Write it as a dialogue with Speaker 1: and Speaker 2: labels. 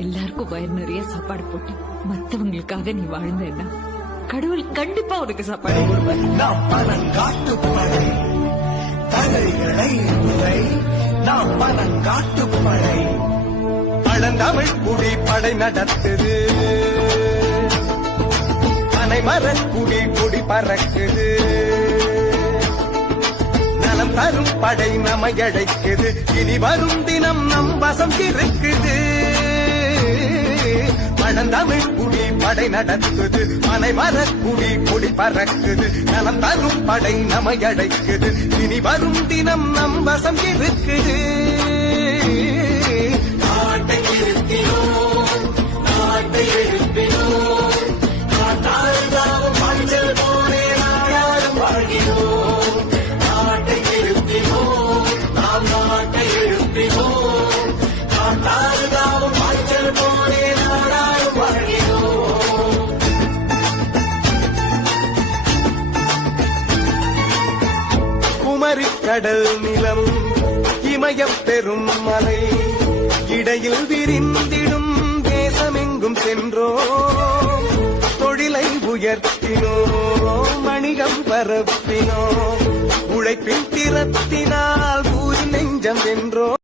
Speaker 1: எல்லாருக்கும் வயிறு நிறைய சாப்பாடு போட்டு மத்தவங்களுக்காக நீ வாழ்ந்தேன்னா கடவுள் கண்டிப்பா உனக்கு சாப்பாடு கொடுப்பாரு
Speaker 2: நாம் பனங்காட்டு படை தலைகளை உரை நாம் பனங்காட்டு படை பழந்தமிழ் குடி படை நடத்துது பனைமரக் குடி குடி பறக்குது. நலம் தரும் படை நம்மை அழைக்குது இனி வரும் தினம் நம் வசம் இருக்குது பழந்தமிழ் குடி படை நடக்குது. பனைமரக் குடி கொடி பறக்குது. நலம் தரும் படை நம்மை அழைக்குது இனி வரும் தினம் நம் வசம் இருக்குது. நாட்டை குமரி நிலம் இமயம் பெரும் மலை இடையில் விரிந்திடும் தேசமெங்கும் சென்றோ தொழிலை உயர்த்தினோ மணிகம் பரப்பினோ உழைப்பின் திறத்தினால் ஊரின் நெஞ்சம் வென்றோம்